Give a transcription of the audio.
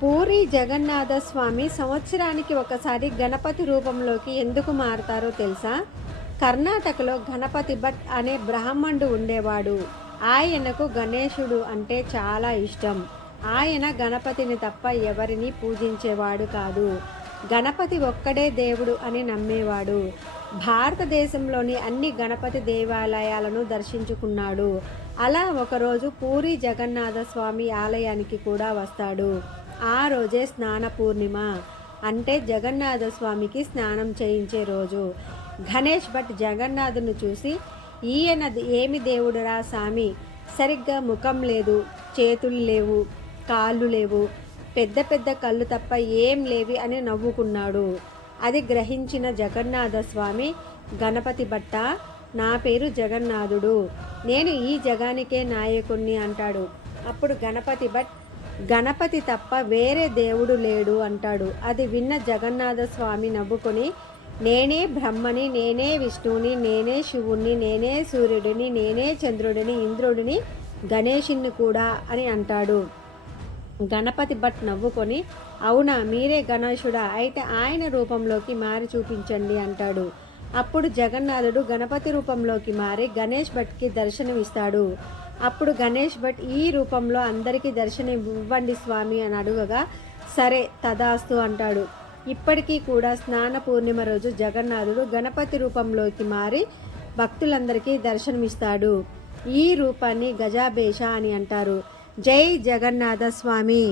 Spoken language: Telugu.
పూరి జగన్నాథ స్వామి సంవత్సరానికి ఒకసారి గణపతి రూపంలోకి ఎందుకు మారతారో తెలుసా? కర్ణాటకలో గణపతి భట్ అనే బ్రాహ్మణుడు ఉండేవాడు. ఆయనకు గణేశుడు అంటే చాలా ఇష్టం. ఆయన గణపతిని తప్ప ఎవరిని పూజించేవాడు కాదు. గణపతి ఒక్కడే దేవుడు అని నమ్మేవాడు. భారతదేశంలోని అన్ని గణపతి దేవాలయాలను దర్శించుకున్నాడు. అలా ఒకరోజు పూరి జగన్నాథ స్వామి ఆలయానికి కూడా వస్తాడు. ఆ రోజే స్నాన పూర్ణిమ, అంటే జగన్నాథ స్వామికి స్నానం చేయించే రోజు. గణేష్ భట్ జగన్నాథుని చూసి, ఈయన ఏమి దేవుడురా స్వామి, సరిగ్గా ముఖం లేదు, చేతులు లేవు, కాళ్ళు లేవు, పెద్ద పెద్ద కళ్ళు తప్ప ఏం లేవి అని నవ్వుకున్నాడు. అది గ్రహించిన జగన్నాథ స్వామి, గణపతి భట్ట, నా పేరు జగన్నాథుడు, నేను ఈ జగానికే నాయకుణ్ణి అంటాడు. అప్పుడు గణపతి భట్, గణపతి తప్ప వేరే దేవుడు లేడు అంటాడు. అది విన్న జగన్నాథ స్వామి నవ్వుకొని, నేనే బ్రహ్మని, నేనే విష్ణువుని, నేనే శివుణ్ణి, నేనే సూర్యుడిని, నేనే చంద్రుడిని, ఇంద్రుడిని, గణేశుణ్ణి కూడా అని అంటాడు. గణపతి భట్ నవ్వుకొని, అవునా, మీరే గణేశుడా, అయితే ఆయన రూపంలోకి మారి చూపించండి అంటాడు. అప్పుడు జగన్నాథుడు గణపతి రూపంలోకి మారి గణేష్ భట్కి దర్శనమిస్తాడు. అప్పుడు గణేష్ భట్, ఈ రూపంలో అందరికీ దర్శనం ఇవ్వండి స్వామి అని అడుగగా, సరే తదాస్తు అంటాడు. ఇప్పటికీ కూడా స్నాన పూర్ణిమ రోజు జగన్నాథుడు గణపతి రూపంలోకి మారి భక్తులందరికీ దర్శనమిస్తాడు. ఈ రూపాన్ని గజాభేష అని అంటారు. జై జగన్నాథ స్వామి.